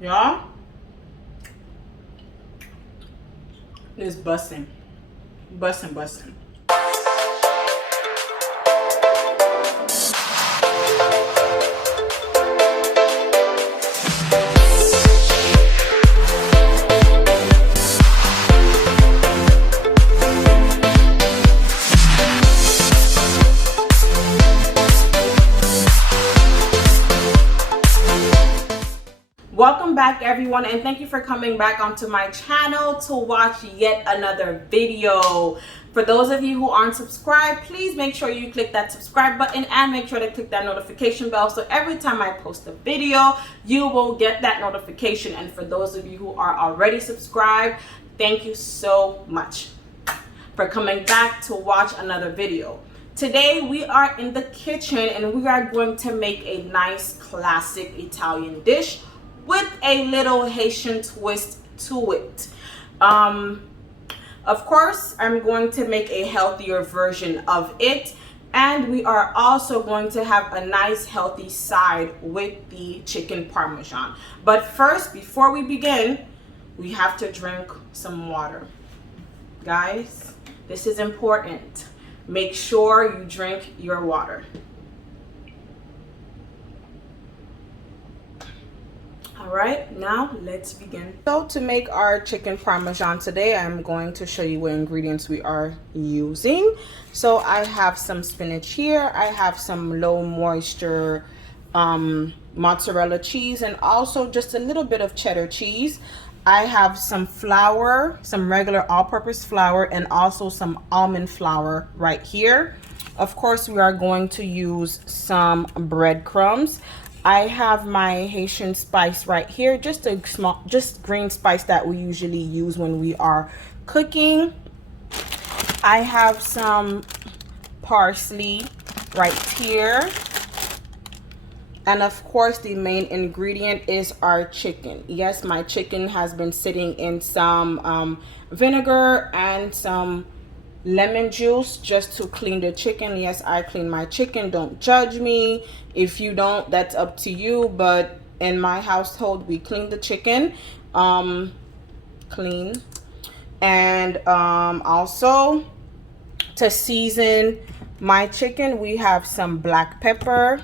Y'all, it's bussin'. Bussin', bussin'. Welcome back, everyone, and thank you for coming back onto my channel to watch yet another video. For those of you who aren't subscribed, please make sure you click that subscribe button and make sure to click that notification bell, so every time I post a video you will get that notification. And for those of you who are already subscribed, thank you so much for coming back to watch another video. Today we are in the kitchen and we are going to make a nice classic Italian dish with a little Haitian twist to it. Of course, I'm going to make a healthier version of it, and we are also going to have a nice healthy side with the chicken Parmesan. But first, before we begin, we have to drink some water. Guys, this is important. Make sure you drink your water. All right, now let's begin. So to make our chicken Parmesan today, I'm going to show you what ingredients we are using. So I have some spinach here. I have some low moisture mozzarella cheese, and also just a little bit of cheddar cheese. I have some flour, some regular all-purpose flour, and also some almond flour right here. Of course, we are going to use some breadcrumbs. I have my Haitian spice right here, just a small, just green spice that we usually use when we are cooking. I have some parsley right here. And of course, the main ingredient is our chicken. Yes, my chicken has been sitting in some vinegar and some lemon juice just to clean the chicken. Yes, I clean my chicken. Don't judge me. If you don't, that's up to you. But in my household, we clean the chicken. Clean. And also to season my chicken, we have some black pepper,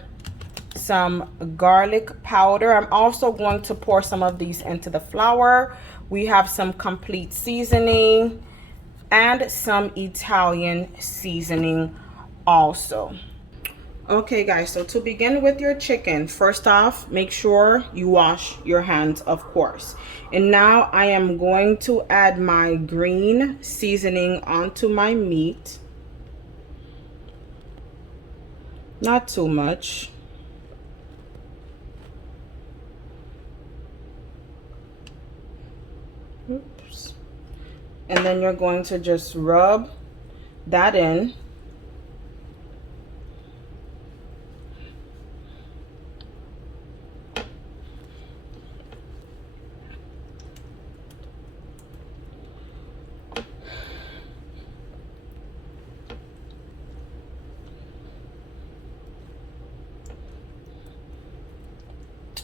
some garlic powder. I'm also going to pour some of these into the flour. We have some complete seasoning and some Italian seasoning also. Okay guys, so to begin with your chicken, first off, make sure you wash your hands, of course. And now I am going to add my green seasoning onto my meat. Not too much. Oops. And then you're going to just rub that in.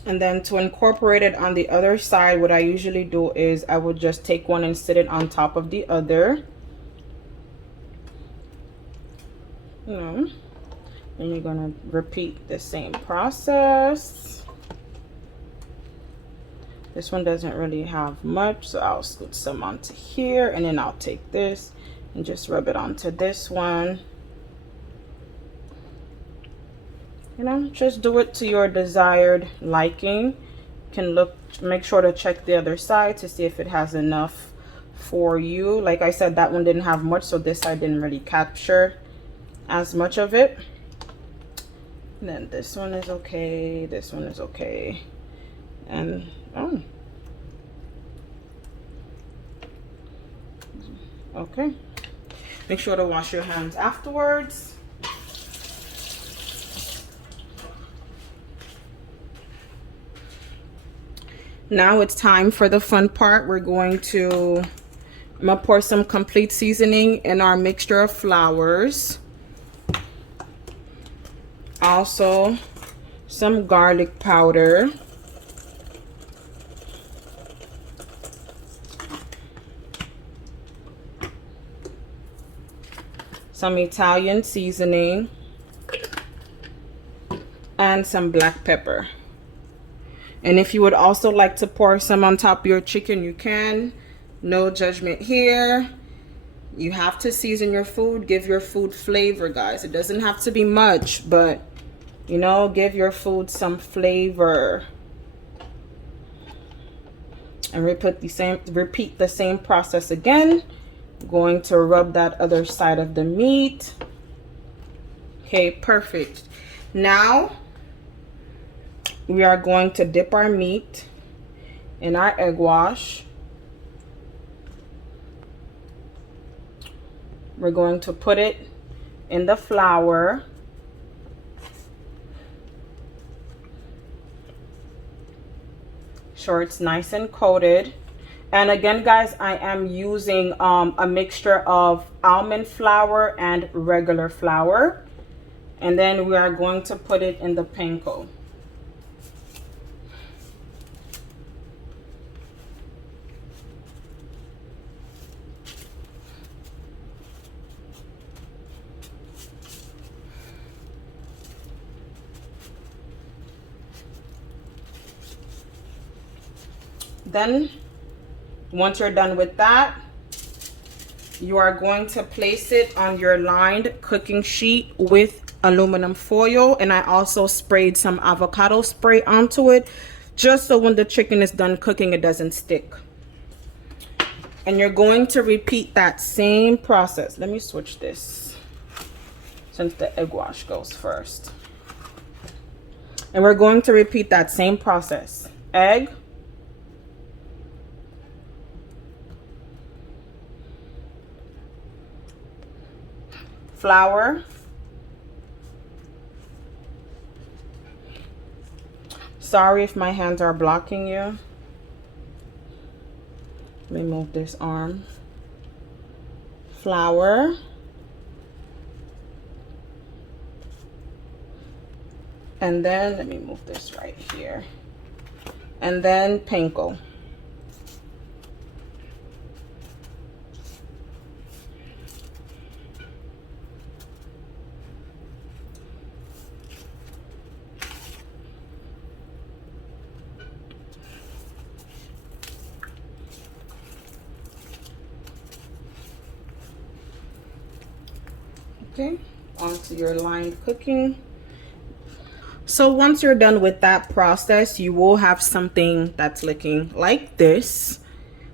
And then to incorporate it on the other side, what I usually do is I would just take one and sit it on top of the other. Then you're gonna repeat the same process. This one doesn't really have much, so I'll scoot some onto here, and then I'll take this and just rub it onto this one. You know, just do it to your desired liking. Can look, make sure to check the other side to see if it has enough for you. Like I said, that one didn't have much, so this side didn't really capture as much of it. And then this one is okay, this one is okay, and okay. Make sure to wash your hands afterwards. Now it's time for the fun part. I'm gonna pour some complete seasoning in our mixture of flours. Also some garlic powder. some Italian seasoning, and some black pepper. And if you would also like to pour some on top of your chicken, you can. No judgment here. You have to season your food, give your food flavor, guys. It doesn't have to be much, but you know, give your food some flavor. And repeat the same process again. Going to rub that other side of the meat. Okay, perfect. Now we are going to dip our meat in our egg wash. We're going to put it in the flour. Sure it's nice and coated. And again, guys, I am using a mixture of almond flour and regular flour. And then we are going to put it in the panko. Then, once you're done with that, you are going to place it on your lined cooking sheet with aluminum foil. And I also sprayed some avocado spray onto it, just so when the chicken is done cooking, it doesn't stick. And you're going to repeat that same process. Let me switch this since the egg wash goes first. And we're going to repeat that same process. Egg, flour, sorry if my hands are blocking you. Let me move this arm. Flour, and then let me move this right here, and then panko. Okay, onto your lined cooking. So once you're done with that process, you will have something that's looking like this.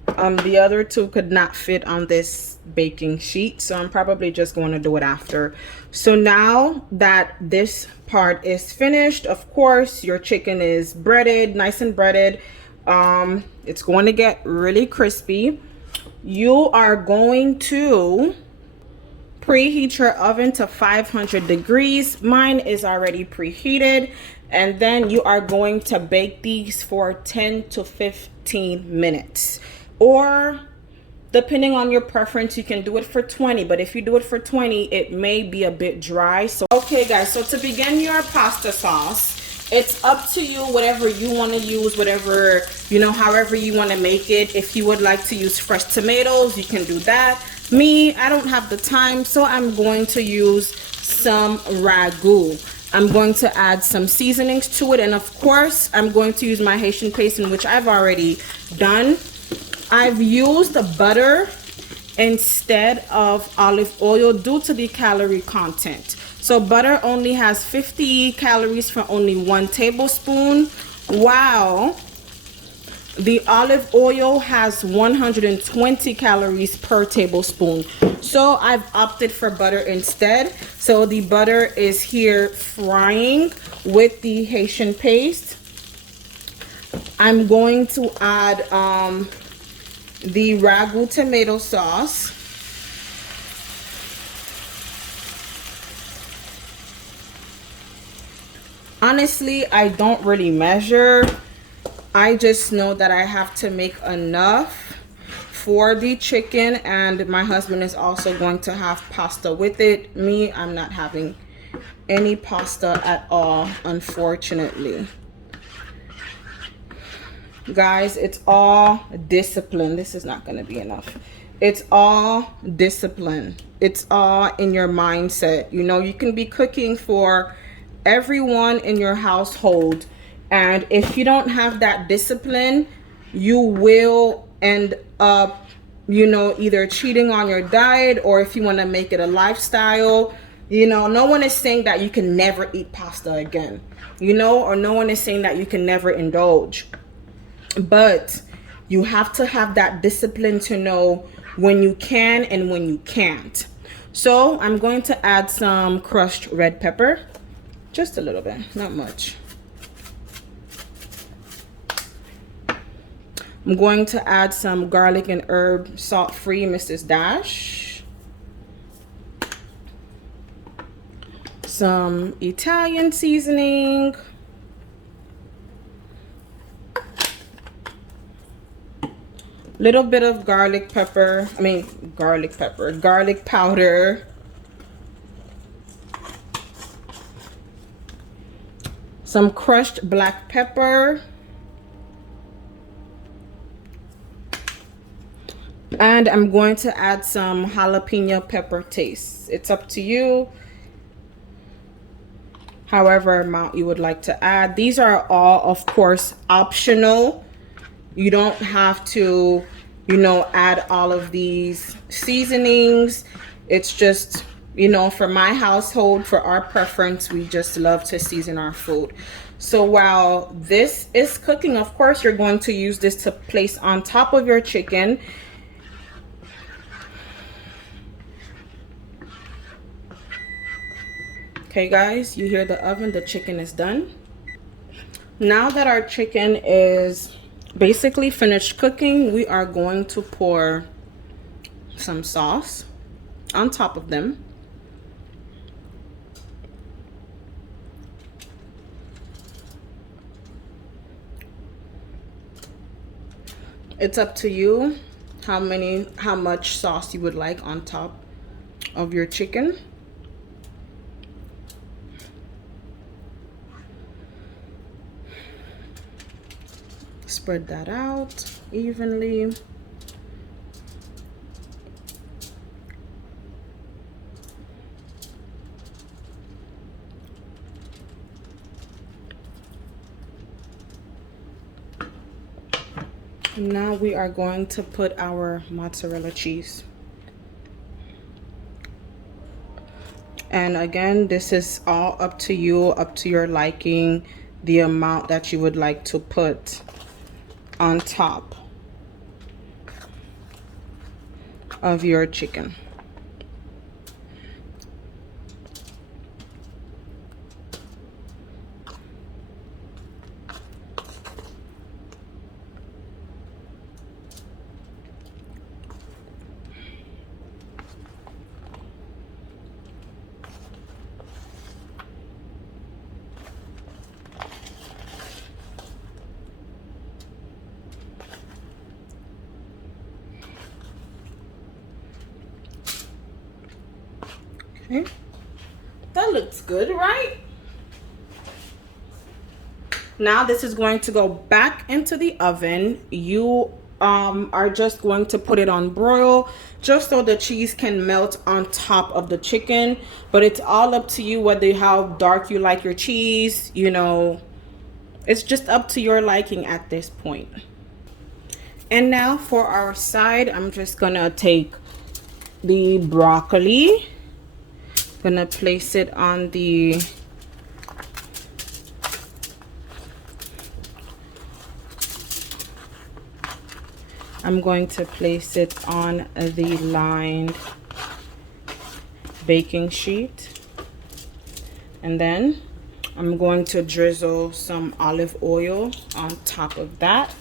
The other two could not fit on this baking sheet, so I'm probably just going to do it after. So now that this part is finished, of course, your chicken is breaded, nice and breaded. It's going to get really crispy. You are going to preheat your oven to 500 degrees. Mine is already preheated. And then you are going to bake these for 10 to 15 minutes. Or depending on your preference, you can do it for 20. But if you do it for 20, it may be a bit dry. So, okay guys, so to begin your pasta sauce, it's up to you, whatever you want to use, whatever, you know, however you want to make it. If you would like to use fresh tomatoes, you can do that. Me, I don't have the time, so I'm going to use some ragu. I'm going to add some seasonings to it, and of course, I'm going to use my Haitian paste, in which I've already done. I've used the butter instead of olive oil due to the calorie content. So butter only has 50 calories for only 1 tablespoon, while the olive oil has 120 calories per tablespoon. So I've opted for butter instead. So the butter is here frying with the Haitian paste. I'm going to add the ragu tomato sauce. Honestly, I don't really measure. I just know that I have to make enough for the chicken, and my husband is also going to have pasta with it. Me, I'm not having any pasta at all, unfortunately. Guys, it's all discipline. This is not going to be enough. It's all discipline. It's all in your mindset. You know, you can be cooking for everyone in your household, and if you don't have that discipline, you will end up, you know, either cheating on your diet, or if you want to make it a lifestyle. You know, no one is saying that you can never eat pasta again, you know, or no one is saying that you can never indulge. But you have to have that discipline to know when you can and when you can't. So I'm going to add some crushed red pepper, just a little bit, not much. I'm going to add some garlic and herb salt-free Mrs. Dash, some Italian seasoning, little bit of garlic powder, some crushed black pepper, and I'm going to add some jalapeno pepper taste. It's up to you, however amount you would like to add. These are all, of course, optional. You don't have to, you know, add all of these seasonings. It's just, you know, for my household, for our preference, we just love to season our food. So while this is cooking, of course, you're going to use this to place on top of your chicken. Okay, guys, you hear the oven, the chicken is done. Now that our chicken is basically finished cooking, we are going to pour some sauce on top of them. It's up to you how much sauce you would like on top of your chicken. Spread that out evenly. Now we are going to put our mozzarella cheese. And again, this is all up to you, up to your liking, the amount that you would like to put on top of your chicken. Okay, that looks good, right? Now this is going to go back into the oven. You are just going to put it on broil just so the cheese can melt on top of the chicken, but it's all up to you whether how dark you like your cheese. You know, it's just up to your liking at this point. And now for our side, I'm just gonna take the broccoli, gonna place it on the I'm going to place it on the lined baking sheet, and then I'm going to drizzle some olive oil on top of that.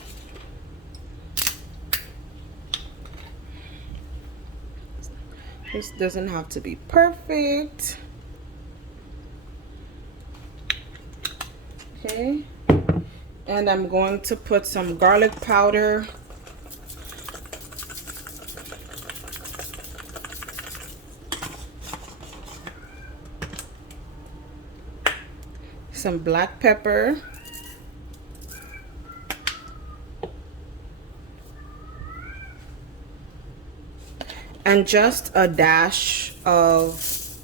This doesn't have to be perfect. Okay, and I'm going to put some garlic powder, some black pepper, and just a dash of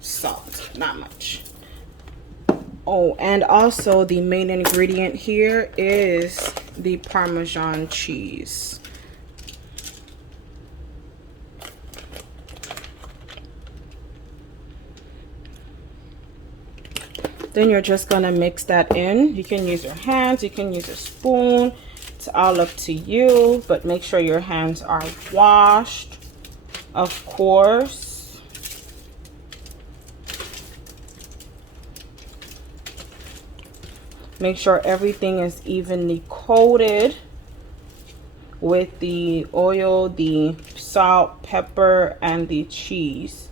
salt, not much. Oh, and also the main ingredient here is the Parmesan cheese. Then you're just gonna mix that in. You can use your hands, you can use a spoon. It's all up to you, but make sure your hands are washed, of course. Make sure everything is evenly coated with the oil, the salt, pepper, and the cheese.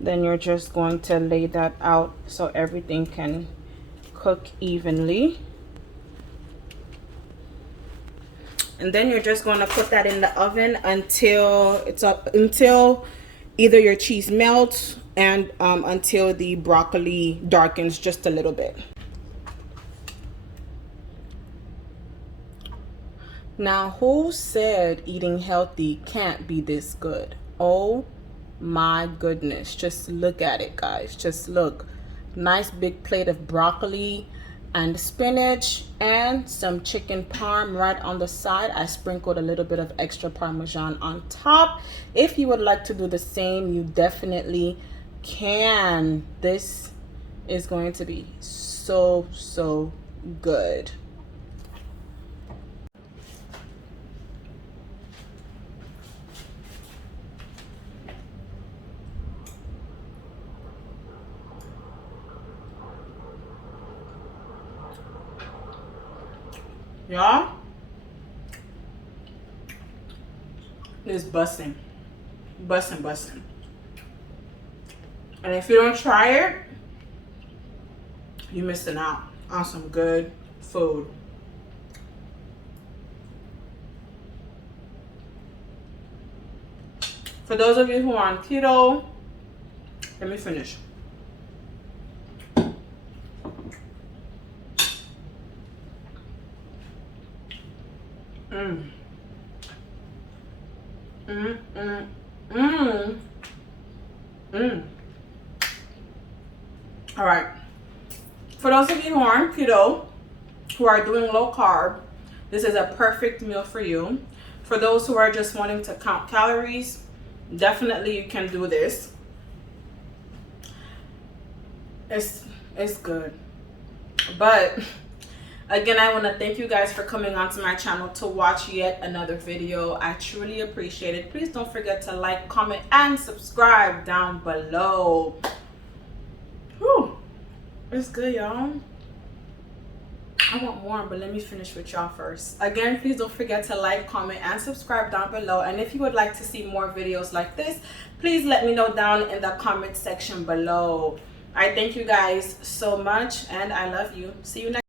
Then you're just going to lay that out so everything can cook evenly. And then you're just going to put that in the oven until until either your cheese melts and until the broccoli darkens just a little bit. Now, who said eating healthy can't be this good? Oh my goodness, just look at it, guys. Just look. Nice big plate of broccoli and spinach and some chicken parm right on the side. I sprinkled a little bit of extra Parmesan on top. If you would like to do the same, you definitely can. This is going to be so good. Y'all, it's busting. And if you don't try it, you're missing out on some good food. For those of you who are on keto, let me finish. All right. For those of you who aren't keto, who are doing low carb, this is a perfect meal for you. For those who are just wanting to count calories, definitely you can do this. It's good. But again, I want to thank you guys for coming onto my channel to watch yet another video. I truly appreciate it. Please don't forget to like, comment, and subscribe down below. Whew. It's good, y'all. I want more, but let me finish with y'all first. Again, please don't forget to like, comment, and subscribe down below. And if you would like to see more videos like this, please let me know down in the comment section below. I thank you guys so much, and I love you. See you next